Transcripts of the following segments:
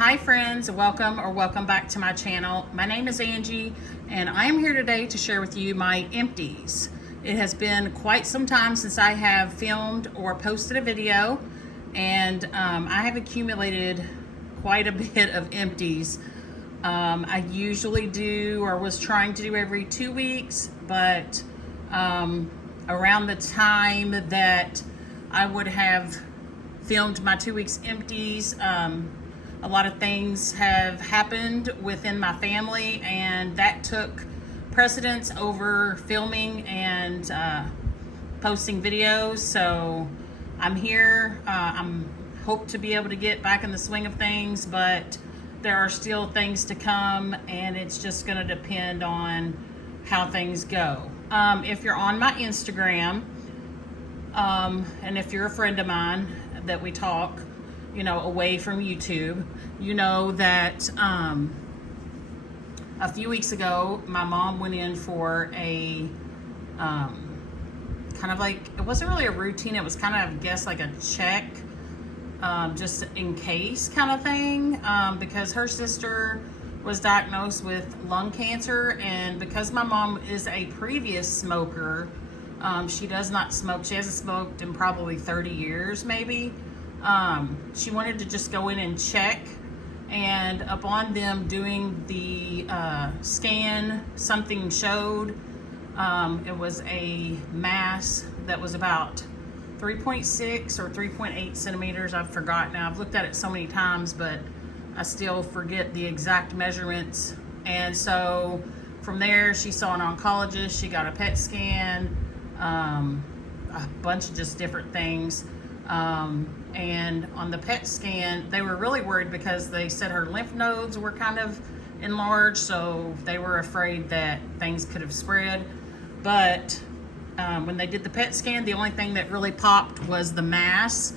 Hi friends, welcome back to my channel. My name is Angie and I am here today to share with you my empties. It has been quite some time since I have filmed or posted a video, and I have accumulated quite a bit of empties. I usually do, or was trying to do, every 2 weeks, but around the time that I would have filmed my 2 weeks empties, a lot of things have happened within my family, and that took precedence over filming and posting videos. So I'm here. I'm hope to be able to get back in the swing of things, but there are still things to come, and it's just going to depend on how things go. If you're on my Instagram, and if you're a friend of mine that we talk, away from YouTube, that a few weeks ago, my mom went in for a kind of like, it wasn't really a routine, it was kind of, I guess, like a check, just in case kind of thing, because her sister was diagnosed with lung cancer, and because my mom is a previous smoker, she does not smoke. She hasn't smoked in probably 30 years, maybe. She wanted to just go in and check, and upon them doing the scan, something showed. It was a mass that was about 3.6 or 3.8 centimeters. I've forgotten now. I've looked at it so many times, but I still forget the exact measurements. And so from there, she saw an oncologist. She got a PET scan, a bunch of just different things. And on the PET scan, they were really worried because they said her lymph nodes were kind of enlarged, so they were afraid that things could have spread. But when they did the PET scan, the only thing that really popped was the mass.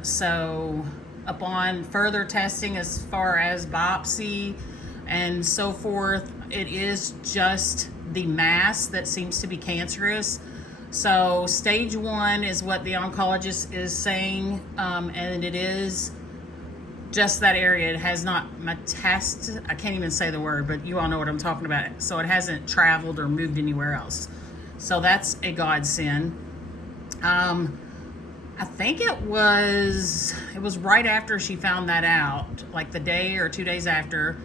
So upon further testing, as far as biopsy and so forth, it is just the mass that seems to be cancerous. So stage 1 is what the oncologist is saying, and it is just that area. It has not metastasized. I can't even say the word, but you all know what I'm talking about. So it hasn't traveled or moved anywhere else. So that's a godsend. I think it was right after she found that out, like the day or 2 days after.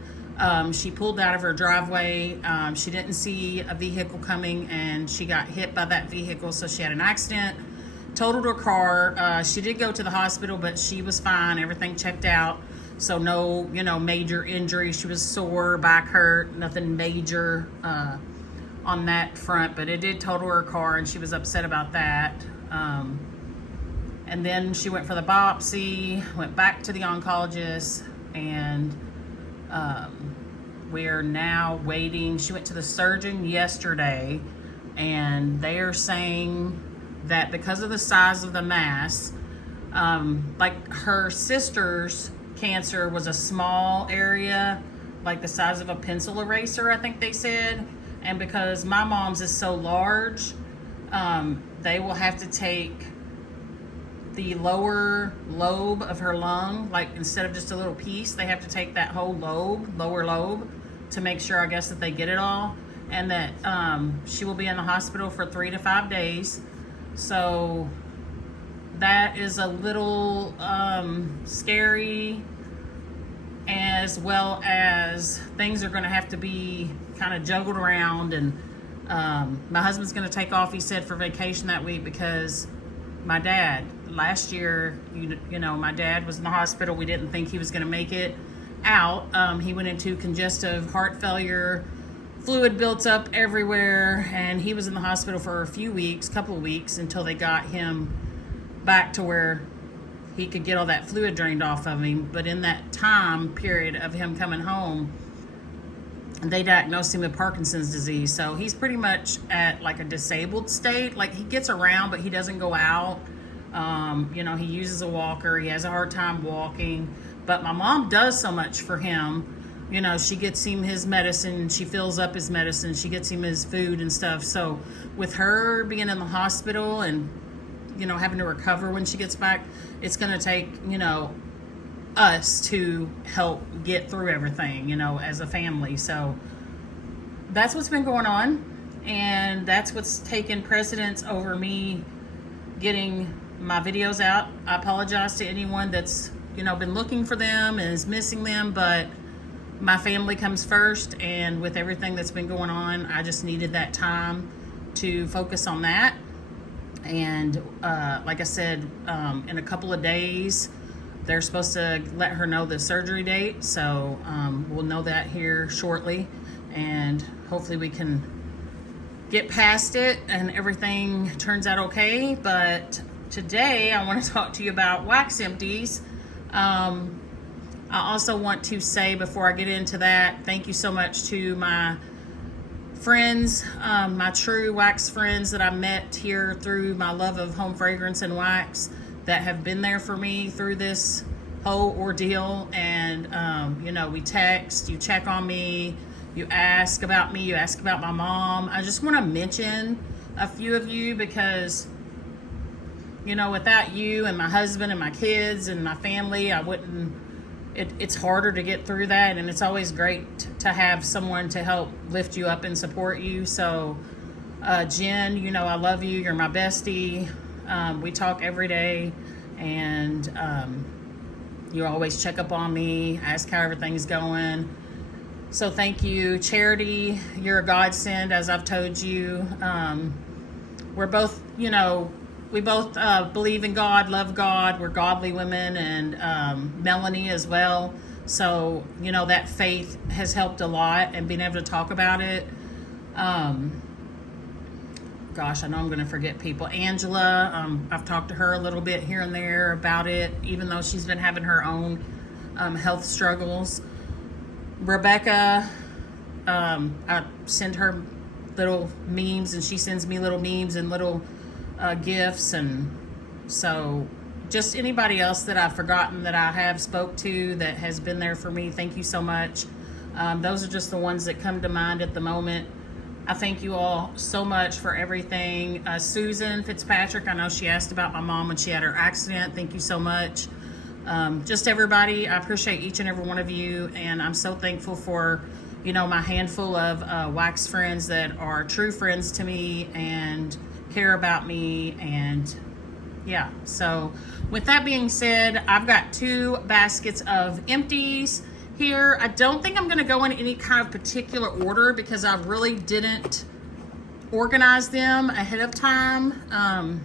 She pulled out of her driveway. She didn't see a vehicle coming, and she got hit by that vehicle. So she had an accident, totaled her car. She did go to the hospital, but she was fine. Everything checked out. So no, major injury. She was sore, back hurt, nothing major on that front, but it did total her car, and she was upset about that. And then she went for the biopsy, went back to the oncologist, and we're now waiting. She went to the surgeon yesterday, and they are saying that because of the size of the mass, like her sister's cancer was a small area, like the size of a pencil eraser, I think they said. And because my mom's is so large, they will have to take the lower lobe of her lung, like instead of just a little piece, they have to take that whole lower lobe, to make sure, I guess, that they get it all, and that she will be in the hospital for 3 to 5 days. So that is a little scary, as well as things are going to have to be kind of juggled around. And my husband's going to take off, he said, for vacation that week, because my dad, last year, my dad was in the hospital. We didn't think he was going to make it out. He went into congestive heart failure, fluid built up everywhere, and he was in the hospital for a couple of weeks, until they got him back to where he could get all that fluid drained off of him. But in that time period of him coming home, they diagnosed him with Parkinson's disease. So he's pretty much at like a disabled state. Like, he gets around, but he doesn't go out. He uses a walker. He has a hard time walking. But my mom does so much for him. She gets him his medicine. She fills up his medicine. She gets him his food and stuff. So with her being in the hospital and, having to recover when she gets back, it's going to take, us to help get through everything, you know, as a family. So that's what's been going on, and that's what's taken precedence over me getting my videos out. I apologize to anyone that's, you know, been looking for them and is missing them, but my family comes first, and with everything that's been going on, I just needed that time to focus on that. And like I said, in a couple of days, they're supposed to let her know the surgery date, so we'll know that here shortly, and hopefully we can get past it and everything turns out okay. But today I want to talk to you about wax empties. I also want to say, before I get into that, thank you so much to my friends, my true wax friends that I met here through my love of home fragrance and wax, that have been there for me through this whole ordeal. And you know, we text, you check on me, you ask about me, you ask about my mom. I just want to mention a few of you because, you know, without you and my husband and my kids and my family, I wouldn't, it's harder to get through that. And it's always great to have someone to help lift you up and support you. So Jen, you know, I love you. You're my bestie. We talk every day, and you always check up on me, ask how everything's going. So thank you. Charity, you're a godsend, as I've told you. We're both, you know, we both believe in God, love God. We're godly women, and Melanie as well. So, you know, that faith has helped a lot, and being able to talk about it. Gosh, I know I'm going to forget people. Angela, I've talked to her a little bit here and there about it, even though she's been having her own health struggles. Rebecca, I send her little memes, and she sends me little memes and little gifts. And so just anybody else that I've forgotten that I have spoke to that has been there for me, thank you so much. Those are just the ones that come to mind at the moment. I thank you all so much for everything. Susan Fitzpatrick, I know she asked about my mom when she had her accident. Thank you so much. Just everybody, I appreciate each and every one of you, and I'm so thankful for, you know, my handful of wax friends that are true friends to me and care about me. And yeah, so with that being said, I've got 2 baskets of empties here. I don't think I'm going to go in any kind of particular order because I really didn't organize them ahead of time.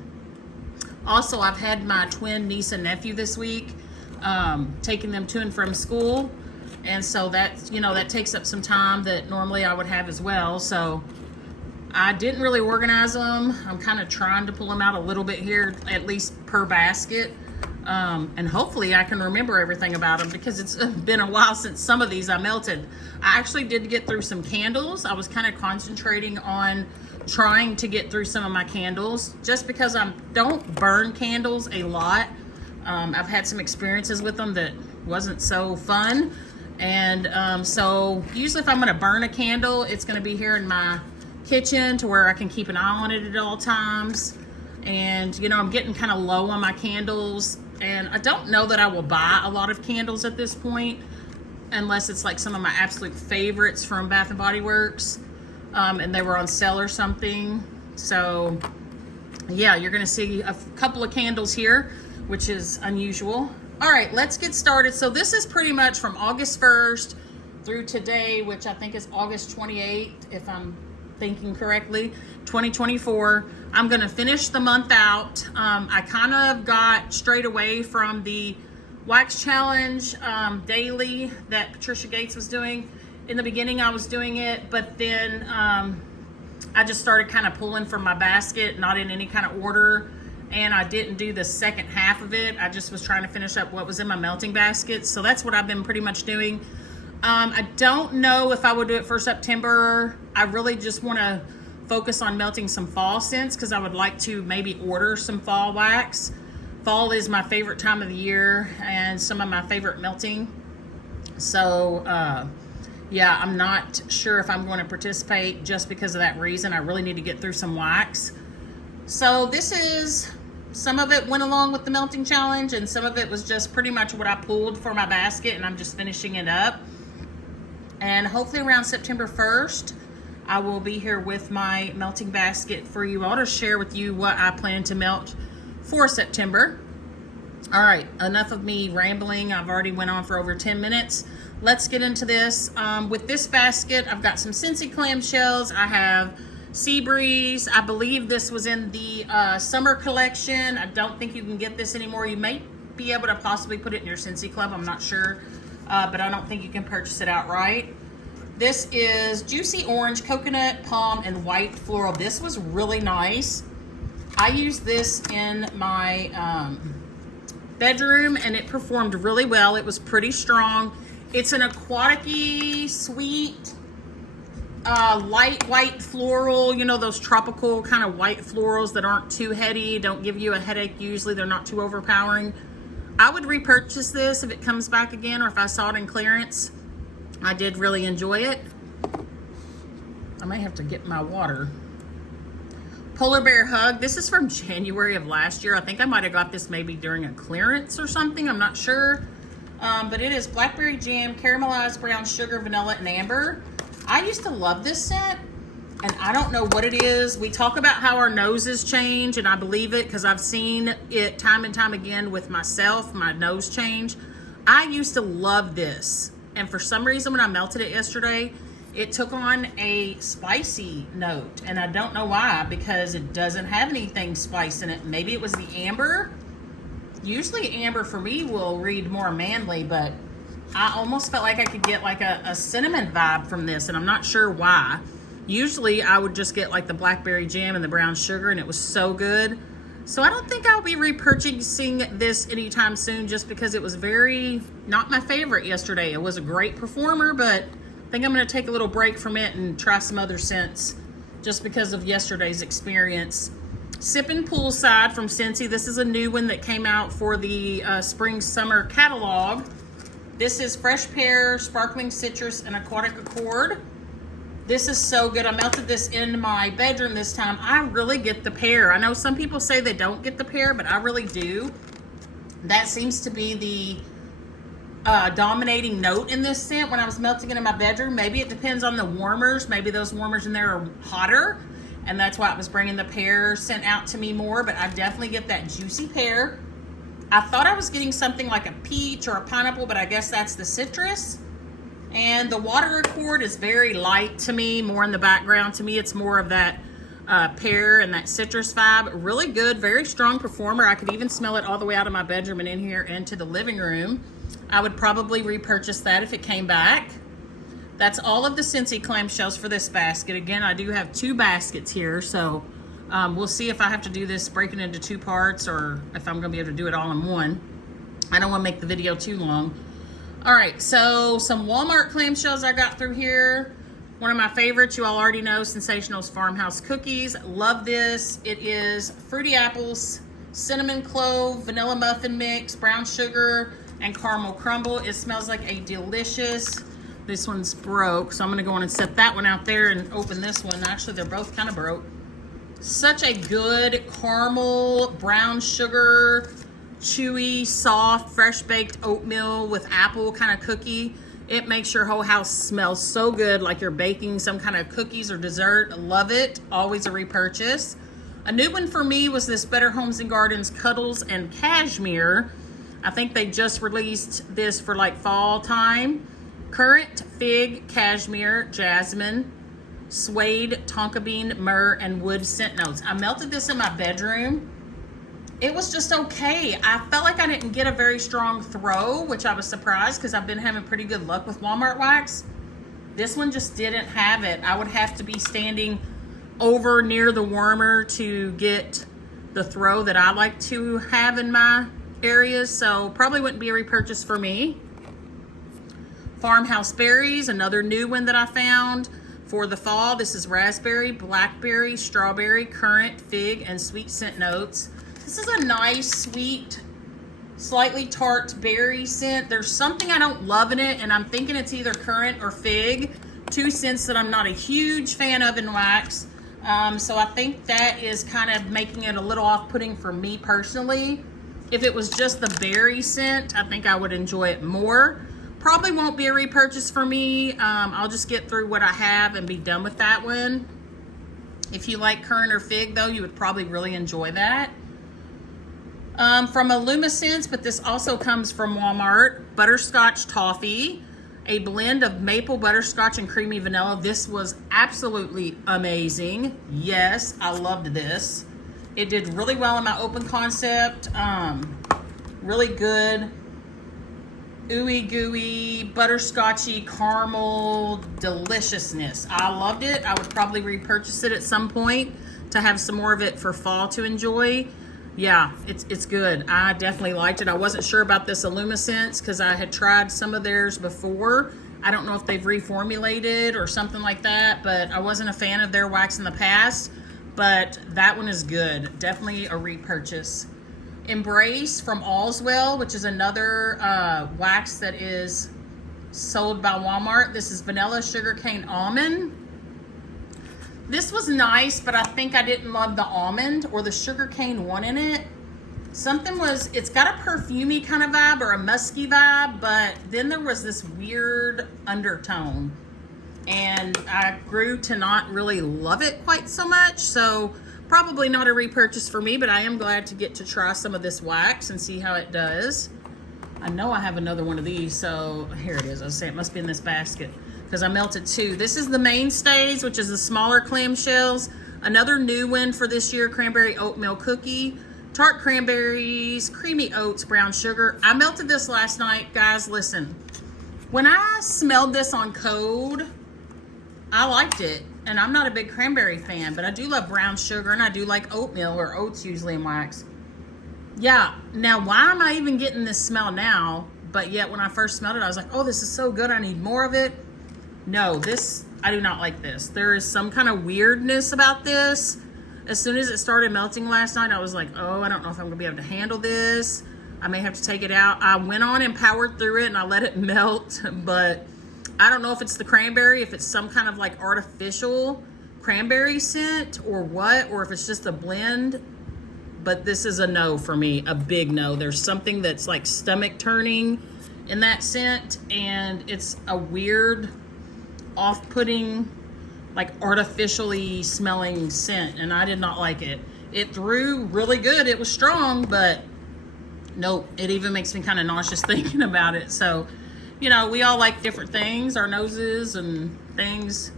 Also, I've had my twin niece and nephew this week, taking them to and from school, and so that's, you know, that takes up some time that normally I would have as well. So I didn't really organize them. I'm kind of trying to pull them out a little bit here, at least per basket. And hopefully I can remember everything about them, because it's been a while since some of these I melted. I actually did get through some candles. I was kind of concentrating on trying to get through some of my candles, just because I don't burn candles a lot. I've had some experiences with them that wasn't so fun. And so usually if I'm going to burn a candle, it's going to be here in my kitchen to where I can keep an eye on it at all times. And, you know, I'm getting kind of low on my candles, and I don't know that I will buy a lot of candles at this point, unless it's like some of my absolute favorites from Bath and Body Works, and they were on sale or something. So yeah, you're gonna see a couple of candles here, which is unusual. All right, let's get started. So this is pretty much from August 1st through today, which I think is August 28th, if I'm thinking correctly, 2024. I'm gonna finish the month out. I kind of got strayed away from the wax challenge daily that Patricia Gates was doing. In the beginning I was doing it, but then I just started kind of pulling from my basket, not in any kind of order, and I didn't do the second half of it. I just was trying to finish up what was in my melting basket. So that's what I've been pretty much doing. I don't know if I would do it for September. I really just want to focus on melting some fall scents, because I would like to maybe order some fall wax. Fall is my favorite time of the year and some of my favorite melting. So yeah, I'm not sure if I'm going to participate just because of that reason. I really need to get through some wax. So this is some of it went along with the melting challenge, and some of it was just pretty much what I pulled for my basket, and I'm just finishing it up. And hopefully around September 1st, I will be here with my melting basket for you all to share with you what I plan to melt for September. All right, enough of me rambling. I've already went on for over 10 minutes. Let's get into this. With this basket, I've got some Scentsy clamshells. I have Sea Breeze. I believe this was in the summer collection. I don't think you can get this anymore. You may be able to possibly put it in your Scentsy Club. I'm not sure, but I don't think you can purchase it outright. This is Juicy Orange, Coconut, Palm, and White Floral. This was really nice. I used this in my bedroom, and it performed really well. It was pretty strong. It's an aquatic-y, sweet, light white floral, you know, those tropical kind of white florals that aren't too heady, don't give you a headache usually, they're not too overpowering. I would repurchase this if it comes back again, or if I saw it in clearance. I did really enjoy it. I may have to get my water. Polar Bear Hug. This is from January of last year. I think I might have got this maybe during a clearance or something. I'm not sure. But it is blackberry jam, caramelized brown sugar, vanilla, and amber. I used to love this scent, and I don't know what it is. We talk about how our noses change, and I believe it because I've seen it time and time again with myself, my nose change. I used to love this, and for some reason when I melted it yesterday, it took on a spicy note, and I don't know why, because it doesn't have anything spiced in it. Maybe it was the amber. Usually amber for me will read more manly, but I almost felt like I could get like a cinnamon vibe from this, and I'm not sure why. Usually I would just get like the blackberry jam and the brown sugar, and it was so good. So I don't think I'll be repurchasing this anytime soon, just because it was very not my favorite yesterday. It was a great performer, but I think I'm going to take a little break from it and try some other scents just because of yesterday's experience. Sippin' Poolside from Scentsy. This is a new one that came out for the spring summer catalog. This is fresh pear, sparkling citrus, and aquatic accord. This is so good. I melted this in my bedroom this time. I really get the pear. I know some people say they don't get the pear, but I really do. That seems to be the dominating note in this scent when I was melting it in my bedroom. Maybe it depends on the warmers. Maybe those warmers in there are hotter, and that's why it was bringing the pear scent out to me more, but I definitely get that juicy pear. I thought I was getting something like a peach or a pineapple, but I guess that's the citrus. And the water accord is very light to me, more in the background. To me, it's more of that pear and that citrus vibe. Really good, very strong performer. I could even smell it all the way out of my bedroom and in here into the living room. I would probably repurchase that if it came back. That's all of the Scentsy clamshells for this basket. Again, I do have 2 baskets here, so we'll see if I have to do this, break it into 2 parts, or if I'm gonna be able to do it all in one. I don't wanna make the video too long. All right, so some Walmart clamshells I got through here. One of my favorites, you all already know, Sensationals Farmhouse Cookies. Love this. It is fruity apples, cinnamon clove, vanilla muffin mix, brown sugar, and caramel crumble. It smells like a delicious, this one's broke, so I'm gonna go on and set that one out there and open this one. Actually, they're both kind of broke. Such a good caramel, brown sugar, chewy, soft, fresh baked oatmeal with apple kind of cookie. It makes your whole house smell so good, like you're baking some kind of cookies or dessert. Love it. Always a repurchase. A new one for me was this Better Homes and Gardens Cuddles and Cashmere. I think they just released this for like fall time. Currant, fig, cashmere, jasmine, suede, tonka bean, myrrh, and wood scent notes. I melted this in my bedroom. It was just okay. I felt like I didn't get a very strong throw, which I was surprised because I've been having pretty good luck with Walmart wax. This one just didn't have it. I would have to be standing over near the warmer to get the throw that I like to have in my areas, so probably wouldn't be a repurchase for me. Farmhouse Berries, another new one that I found for the fall. This is raspberry, blackberry, strawberry, currant, fig, and sweet scent notes. This is a nice, sweet, slightly tart berry scent. There's something I don't love in it, and I'm thinking it's either currant or fig. 2 scents that I'm not a huge fan of in wax. So I think that is kind of making it a little off-putting for me personally. If it was just the berry scent, I think I would enjoy it more. Probably won't be a repurchase for me. I'll just get through what I have and be done with that one. If you like currant or fig though, you would probably really enjoy that. From Illumescence, but this also comes from Walmart, Butterscotch Toffee, a blend of maple butterscotch and creamy vanilla. This was absolutely amazing. Yes, I loved this. It did really well in my open concept. Really good, ooey gooey, butterscotchy, caramel deliciousness. I loved it. I would probably repurchase it at some point to have some more of it for fall to enjoy. Yeah, it's good. I definitely liked it. I wasn't sure about this Illumescence because I had tried some of theirs before. I don't know if they've reformulated or something like that, but I wasn't a fan of their wax in the past. But that one is good. Definitely a repurchase. Embrace from Allswell, which is another wax that is sold by Walmart. This is vanilla sugarcane almond. This was nice, but I think I didn't love the almond or the sugarcane one in it. It's got a perfumey kind of vibe or a musky vibe, but then there was this weird undertone. And I grew to not really love it quite so much. So probably not a repurchase for me, but I am glad to get to try some of this wax and see how it does. I know I have another one of these, so here it is. I say it must be in this basket because I melted two. This is the Mainstays, which is the smaller clamshells. Another new one for this year, cranberry oatmeal cookie, tart cranberries, creamy oats, brown sugar. I melted this last night. Guys, listen. When I smelled this on Code, I liked it, and I'm not a big cranberry fan, but I do love brown sugar, and I do like oatmeal or oats usually in wax. Yeah, now why am I even getting this smell now? But yet when I first smelled it, I was like, oh, this is so good, I need more of it. No, I do not like this. There is some kind of weirdness about this. As soon as it started melting last night, I was like, oh, I don't know if I'm gonna be able to handle this. I may have to take it out. I went on and powered through it and I let it melt, but I don't know if it's the cranberry, if it's some kind of like artificial cranberry scent or what, or if it's just a blend. But this is a no for me, a big no. There's something that's like stomach turning in that scent, and it's a weird, off-putting, like artificially smelling scent, and I did not like it. It threw really good. It was strong, but nope. It even makes me kind of nauseous thinking about it. So, you know, we all like different things. Our noses and things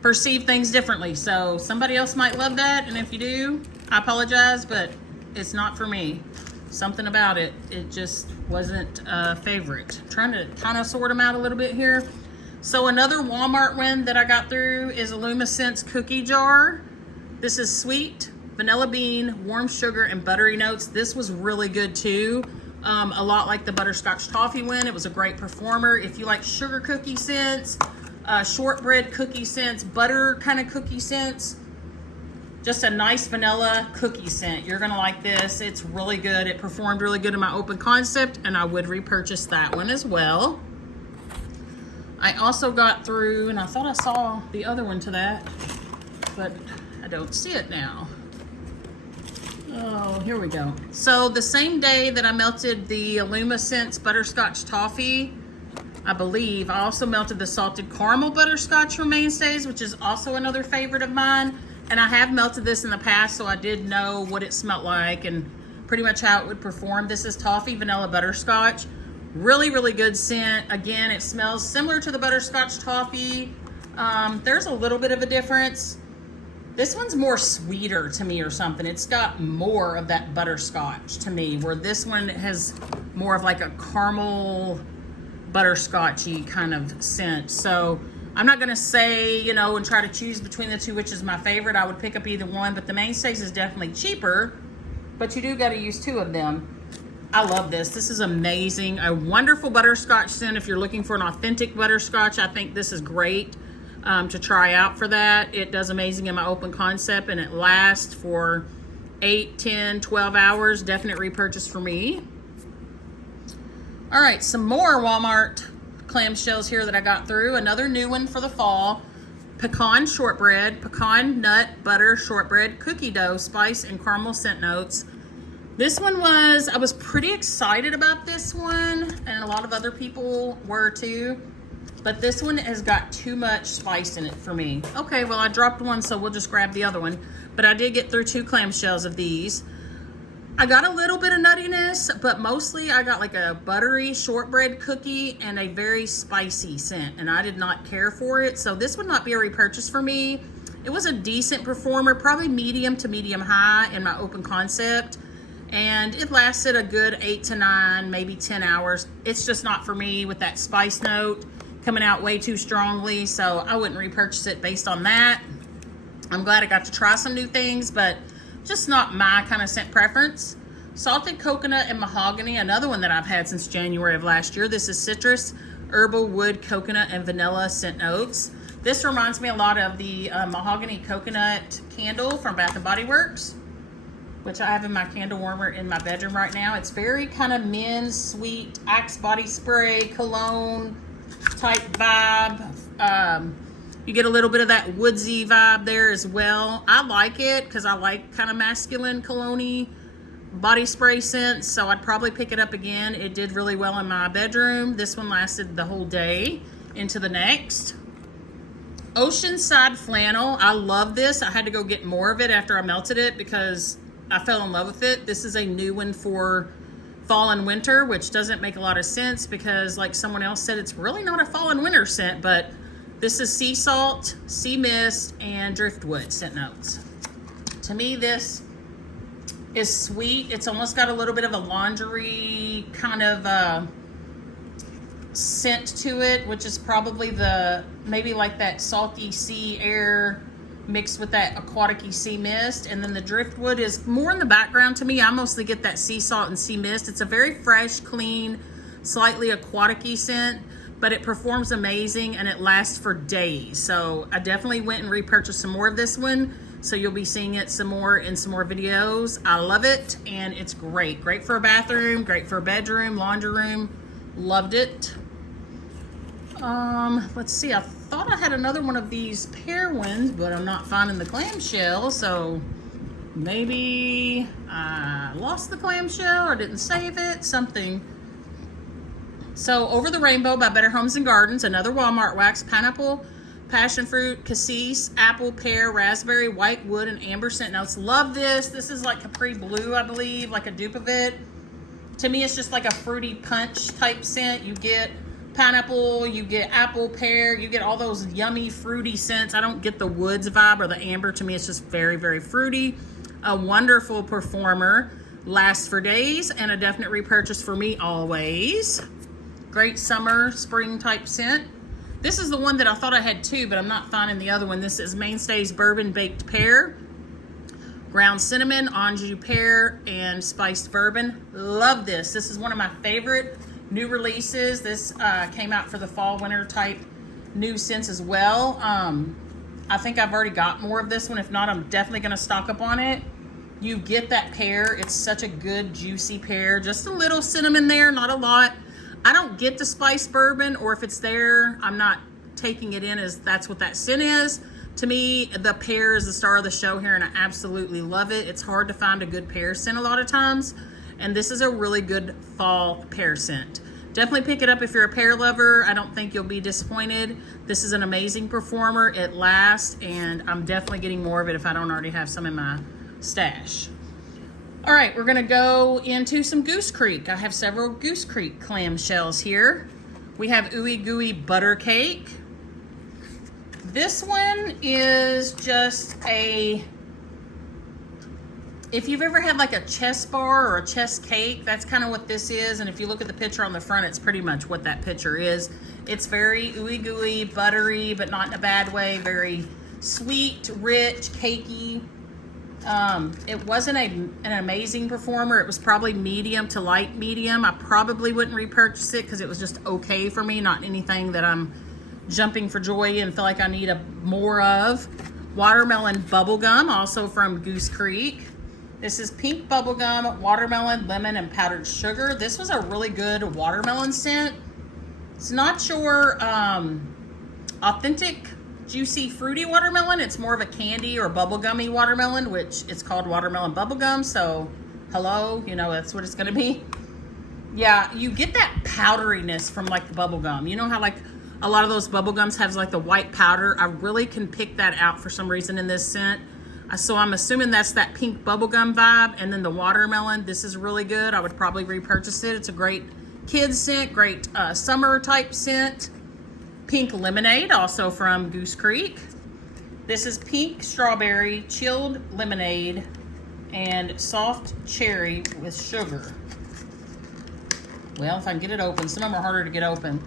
perceive things differently. So somebody else might love that, and if you do, I apologize, but it's not for me. Something about it, it just wasn't a favorite. Trying to kind of sort them out a little bit here. So another Walmart one that I got through is Illumescence cookie jar. This is sweet, vanilla bean, warm sugar, and buttery notes. This was really good too. A lot like the butterscotch toffee one. It was a great performer. If you like sugar cookie scents, shortbread cookie scents, butter kind of cookie scents, just a nice vanilla cookie scent, you're gonna like this. It's really good. It performed really good in my open concept, and I would repurchase that one as well. I also got through, and I thought I saw the other one to that, but I don't see it now. Oh, here we go. So the same day that I melted the Illumescence butterscotch toffee, I believe, I also melted the salted caramel butterscotch from Mainstays, which is also another favorite of mine. And I have melted this in the past, so I did know what it smelled like and pretty much how it would perform. This is toffee vanilla butterscotch. Really, really good scent. Again, it smells similar to the butterscotch toffee. There's a little bit of a difference. This one's more sweeter to me or something. It's got more of that butterscotch to me, where this one has more of like a caramel butterscotchy kind of scent. So I'm not gonna say, you know, and try to choose between the two which is my favorite. I would pick up either one, but the Mainstays is definitely cheaper, but you do gotta use two of them. I love this. This is amazing. A wonderful butterscotch scent. If you're looking for an authentic butterscotch, I think this is great to try out for that. It does amazing in my open concept, and it lasts for 8, 10, 12 hours. Definite repurchase for me. All right, some more Walmart clamshells here that I got through. Another new one for the fall. pecan shortbread, pecan nut butter shortbread, cookie dough, spice, and caramel scent notes. This one was, I was pretty excited about this one, and a lot of other people were too, but this one has got too much spice in it for me. Okay, well I dropped one, so we'll just grab the other one, but I did get through 2 clamshells of these. I got a little bit of nuttiness, but mostly I got like a buttery shortbread cookie and a very spicy scent, and I did not care for it, so this would not be a repurchase for me. It was a decent performer, probably medium to medium high in my open concept, and it lasted a good 8 to 9, maybe 10 hours. It's just not for me with that spice note coming out way too strongly, so I wouldn't repurchase it based on that. I'm glad I got to try some new things, but just not my kind of scent preference. Salted coconut and mahogany, another one that I've had since January of last year. This is citrus, herbal, wood, coconut, and vanilla scent notes. This reminds me a lot of the mahogany coconut candle from Bath & Body Works, which I have in my candle warmer in my bedroom right now. It's very kind of men's sweet Axe body spray, cologne type vibe. You get a little bit of that woodsy vibe there as well. I like it because I like kind of masculine cologne-y body spray scents, so I'd probably pick it up again. It did really well in my bedroom. This one lasted the whole day into the next. Oceanside flannel. I love this. I had to go get more of it after I melted it because I fell in love with it. This is a new one for fall and winter, which doesn't make a lot of sense because, like someone else said, it's really not a fall and winter scent, but this is sea salt, sea mist, and driftwood scent notes. To me, this is sweet. It's almost got a little bit of a laundry kind of scent to it, which is probably maybe like that salty sea air mixed with that aquatic-y sea mist. And then the driftwood is more in the background to me. I mostly get that sea salt and sea mist. It's a very fresh, clean, slightly aquatic-y scent, but it performs amazing and it lasts for days. So I definitely went and repurchased some more of this one. So you'll be seeing it some more in some more videos. I love it and it's great. Great for a bathroom, great for a bedroom, laundry room. Loved it. Let's see, I thought I had another one of these pear ones, but I'm not finding the clamshell. So maybe I lost the clamshell or didn't save it, something. So Over the Rainbow by Better Homes and Gardens, another Walmart wax, pineapple, passion fruit, cassis, apple, pear, raspberry, white wood, and amber scent notes. Love this. This is like Capri Blue, I believe, like a dupe of it. To me, it's just like a fruity punch type scent. You get pineapple, you get apple, pear, you get all those yummy fruity scents. I don't get the woods vibe or the amber. To me, it's just very, very fruity. A wonderful performer. Lasts for days and a definite repurchase for me always. Great summer, spring type scent. This is the one that I thought I had two, but I'm not finding the other one. This is Mainstays Bourbon Baked Pear, ground cinnamon, Anjou pear, and spiced bourbon. Love this. This is one of my favorite new releases. This came out for the fall winter type new scents as well. I think I've already got more of this one. If not, I'm definitely going to stock up on it. You get that pear. It's such a good juicy pear. Just a little cinnamon there, not a lot. I don't get the spiced bourbon, or if it's there, I'm not taking it in as that's what that scent is. To me, the pear is the star of the show here, and I absolutely love it. It's hard to find a good pear scent a lot of times, and this is a really good fall pear scent. Definitely pick it up if you're a pear lover. I don't think you'll be disappointed. This is an amazing performer. It lasts, and I'm definitely getting more of it if I don't already have some in my stash. All right, we're gonna go into some Goose Creek. I have several Goose Creek clamshells here. We have Ooey Gooey Butter Cake. This one is just if you've ever had like a chess bar or a chess cake, that's kind of what this is. And if you look at the picture on the front, it's pretty much what that picture is. It's very ooey gooey, buttery, but not in a bad way. Very sweet, rich, cakey. It wasn't an amazing performer. It was probably medium to light medium. I probably wouldn't repurchase it because it was just okay for me, not anything that I'm jumping for joy and feel like I need more of. Watermelon bubblegum, also from Goose Creek. This is pink bubblegum, watermelon, lemon, and powdered sugar. This was a really good watermelon scent. It's not your authentic juicy, fruity watermelon. It's more of a candy or bubblegummy watermelon, which it's called watermelon bubblegum. So, hello, you know, that's what it's going to be. Yeah, you get that powderiness from like the bubblegum. You know how like a lot of those bubblegums have like the white powder? I really can pick that out for some reason in this scent. So I'm assuming that's that pink bubblegum vibe. And then the watermelon, this is really good. I would probably repurchase it. It's a great kids scent, great summer type scent. Pink lemonade, also from Goose Creek. This is pink strawberry, chilled lemonade, and soft cherry with sugar. Well, if I can get it open. Some of them are harder to get open.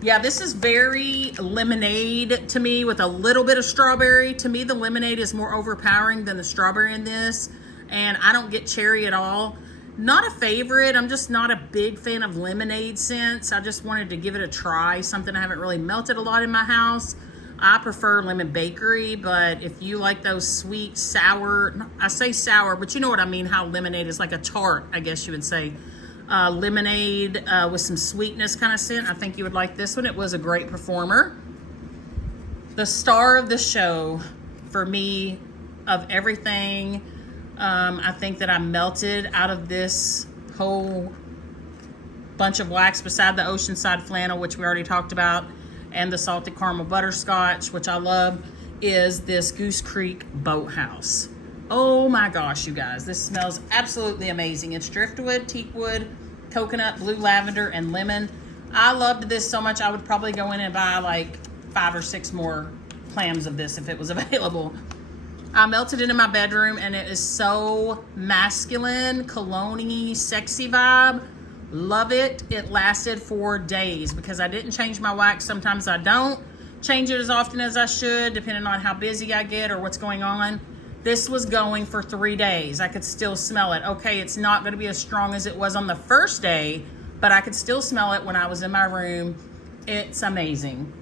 Yeah, this is very lemonade to me with a little bit of strawberry. To me, the lemonade is more overpowering than the strawberry in this. And I don't get cherry at all. Not a favorite. I'm just not a big fan of lemonade scents. I just wanted to give it a try. Something I haven't really melted a lot in my house. I prefer lemon bakery, but if you like those sweet, sour, I say sour, but you know what I mean, how lemonade is like a tart, I guess you would say. Lemonade with some sweetness kind of scent. I think you would like this one. It was a great performer. The star of the show for me of everything, I think that I melted out of this whole bunch of wax beside the Oceanside flannel, which we already talked about, and the salted caramel butterscotch, which I love, is this Goose Creek Boathouse. Oh my gosh, you guys, this smells absolutely amazing. It's driftwood, teakwood, coconut, blue lavender, and lemon. I loved this so much, I would probably go in and buy like 5 or 6 more clams of this if it was available. I melted it in my bedroom, and it is so masculine, cologne-y, sexy vibe. Love it. It lasted for days because I didn't change my wax. Sometimes I don't change it as often as I should, depending on how busy I get or what's going on. This was going for 3 days. I could still smell it. Okay, it's not going to be as strong as it was on the first day, but I could still smell it when I was in my room. It's amazing.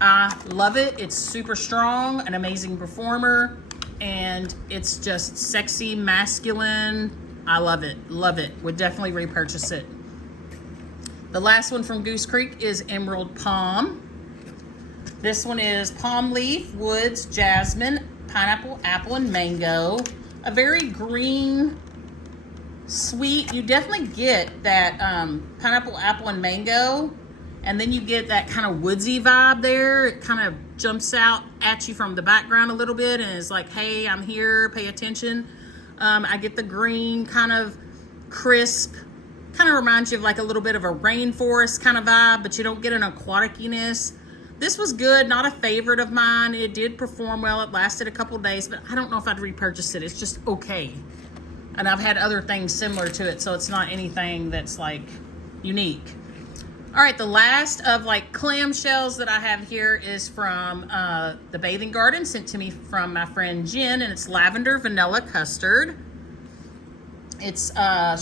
I love it. It's super strong, an amazing performer, and it's just sexy, masculine. I love it. Love it. Would definitely repurchase it. The last one from Goose Creek is Emerald Palm. This one is palm leaf, woods, jasmine, pineapple, apple, and mango. A very green, sweet. You definitely get that pineapple, apple, and mango. And then you get that kind of woodsy vibe there. It kind of jumps out at you from the background a little bit and is like, hey, I'm here, pay attention. I get the green, kind of crisp, kind of reminds you of like a little bit of a rainforest kind of vibe, but you don't get an aquatic-iness. This was good, not a favorite of mine. It did perform well. It lasted a couple days, but I don't know if I'd repurchase it. It's just okay. And I've had other things similar to it, so it's not anything that's like unique. All right, the last of like clamshells that I have here is from the Bathing Garden, sent to me from my friend Jen, and it's lavender vanilla custard. It's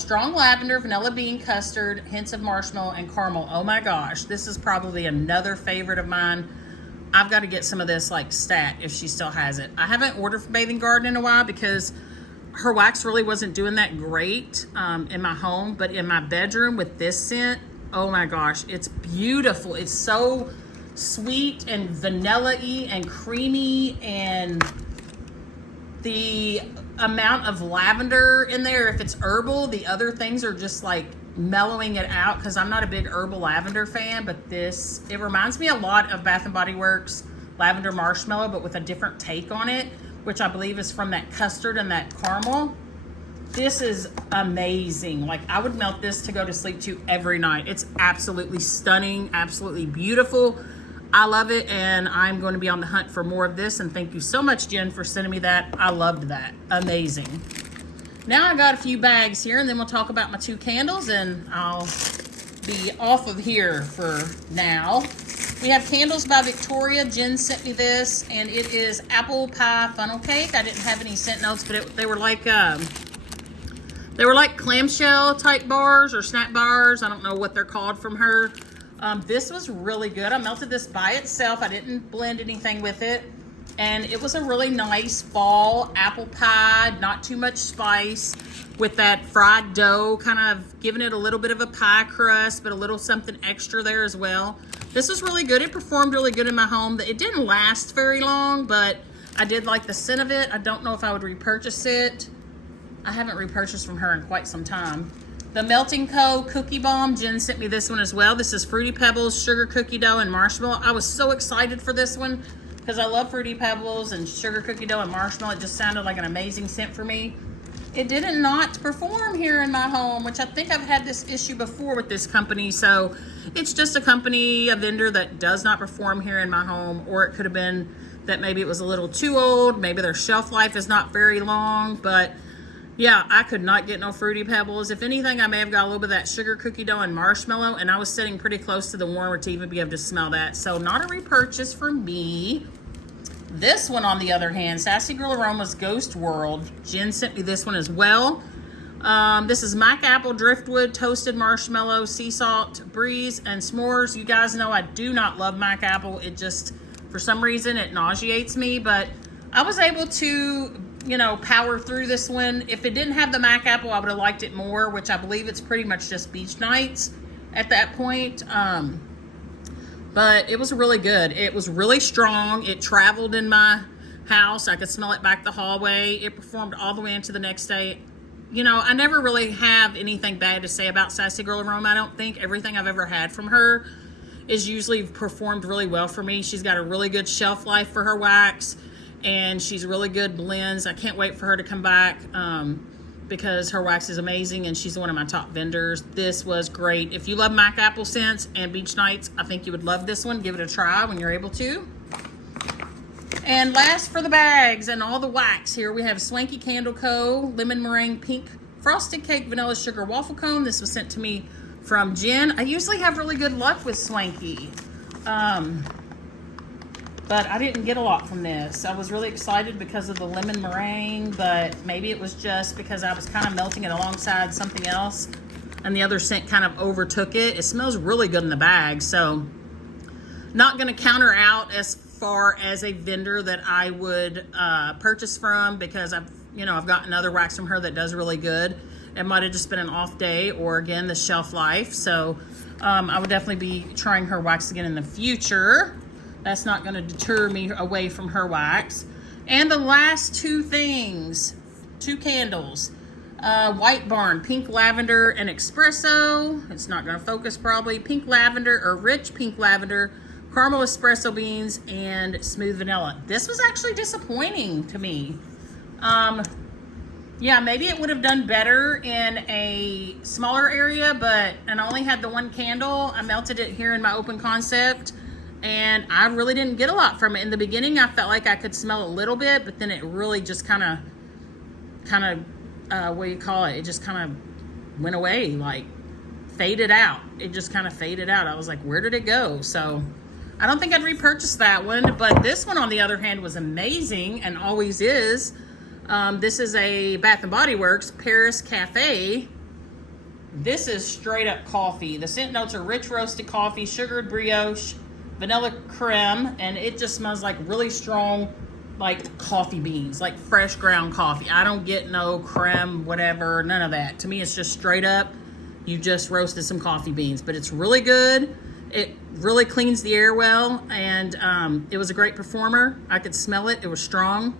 strong lavender, vanilla bean custard, hints of marshmallow, and caramel. Oh my gosh, this is probably another favorite of mine. I've got to get some of this like stat if she still has it. I haven't ordered from Bathing Garden in a while because her wax really wasn't doing that great in my home, but in my bedroom with this scent, oh my gosh, it's beautiful. It's so sweet and vanilla-y and creamy, and the amount of lavender in there, if it's herbal, the other things are just like mellowing it out because I'm not a big herbal lavender fan, but this, it reminds me a lot of Bath & Body Works lavender marshmallow, but with a different take on it, which I believe is from that custard and that caramel. This is amazing. Like, I would melt this to go to sleep to every night. It's absolutely stunning, absolutely beautiful. I love it, and I'm going to be on the hunt for more of this, and thank you so much, Jen, for sending me that. I loved that. Amazing. Now I got a few bags here, and then we'll talk about my 2 candles, and I'll be off of here for now. We have Candles by Victoria. Jen sent me this, and it is apple pie funnel cake. I didn't have any scent notes, but they were like clamshell type bars or snap bars. I don't know what they're called from her. This was really good. I melted this by itself. I didn't blend anything with it. And it was a really nice fall apple pie, not too much spice, with that fried dough, kind of giving it a little bit of a pie crust, but a little something extra there as well. This was really good. It performed really good in my home. It didn't last very long, but I did like the scent of it. I don't know if I would repurchase it. I haven't repurchased from her in quite some time. The Melting Co. Cookie Bomb, Jen sent me this one as well. This is Fruity Pebbles, sugar cookie dough, and marshmallow. I was so excited for this one because I love Fruity Pebbles and sugar cookie dough and marshmallow. It just sounded like an amazing scent for me. It didn't not perform here in my home, which I think I've had this issue before with this company. So it's just a company, a vendor that does not perform here in my home, or it could have been that maybe it was a little too old. Maybe their shelf life is not very long, but yeah, I could not get no Fruity Pebbles. If anything, I may have got a little bit of that sugar cookie dough and marshmallow, and I was sitting pretty close to the warmer to even be able to smell that. So not a repurchase for me. This one, on the other hand, Sassy Girl Aromas Ghost World. Jen sent me this one as well. This is Mac Apple, Driftwood, Toasted Marshmallow, Sea Salt, Breeze, and S'mores. You guys know I do not love Mac Apple. It just, for some reason, it nauseates me. But I was able to, you know, power through this one. If it didn't have the Mac Apple, I would have liked it more, which I believe it's pretty much just Beach Nights at that point. But it was really good. It was really strong. It traveled in my house. I could smell it back the hallway. It performed all the way into the next day. You know, I never really have anything bad to say about Sassy Girl Aroma. I don't think. Everything I've ever had from her is usually performed really well for me. She's got a really good shelf life for her wax, and she's really good blends. I can't wait for her to come back because her wax is amazing, and she's one of my top vendors. This was great. If you love Mac Apple scents and Beach Nights, I think you would love this one. Give it a try when you're able to. And last for the bags and all the wax, here we have Swanky Candle Co. Lemon Meringue Pink Frosted Cake Vanilla Sugar Waffle Cone. This was sent to me from Jen. I usually have really good luck with Swanky. But I didn't get a lot from this. I was really excited because of the lemon meringue, but maybe it was just because I was kind of melting it alongside something else and the other scent kind of overtook it. It smells really good in the bag, so not going to counter out as far as a vendor that I would purchase from, because I've gotten other wax from her that does really good. It might have just been an off day, or again, the shelf life. So I would definitely be trying her wax again in the future. That's not going to deter me away from her wax. And the last two things, two candles. White Barn, Pink Lavender and Espresso. It's not going to focus probably. Pink Lavender, or Rich Pink Lavender, Caramel Espresso Beans, and Smooth Vanilla. This was actually disappointing to me. Yeah, maybe it would have done better in a smaller area, and I only had the one candle. I melted it here in my open concept, and I really didn't get a lot from it. In the beginning, I felt like I could smell a little bit, but then it really just kind of, what do you call it? It just kind of went away, like faded out. It just kind of faded out. I was like, where did it go? So I don't think I'd repurchase that one, but this one, on the other hand, was amazing and always is. This is a Bath & Body Works Paris Cafe. This is straight up coffee. The scent notes are rich roasted coffee, sugared brioche, vanilla creme, and it just smells like really strong, like coffee beans, like fresh ground coffee. I don't get no creme, whatever, none of that. To me, it's just straight up, you just roasted some coffee beans, but it's really good. It really cleans the air well, and it was a great performer. I could smell it. It was strong,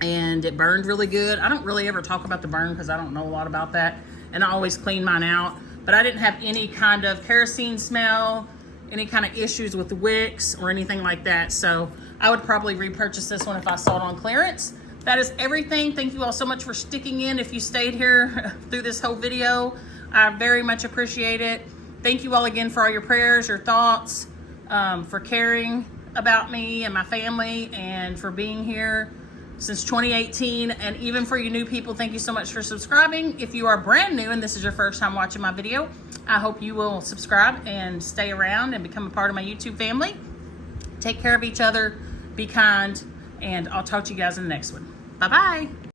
and it burned really good. I don't really ever talk about the burn because I don't know a lot about that, and I always clean mine out, but I didn't have any kind of kerosene smell, any kind of issues with the wicks or anything like that. So I would probably repurchase this one if I saw it on clearance. That is everything. Thank you all so much for sticking in. If you stayed here through this whole video, I very much appreciate it. Thank you all again for all your prayers, your thoughts, for caring about me and my family, and for being here since 2018. And even for you new people, thank you so much for subscribing. If you are brand new and this is your first time watching my video, I hope you will subscribe and stay around and become a part of my YouTube family. Take care of each other, be kind, and I'll talk to you guys in the next one. Bye-bye.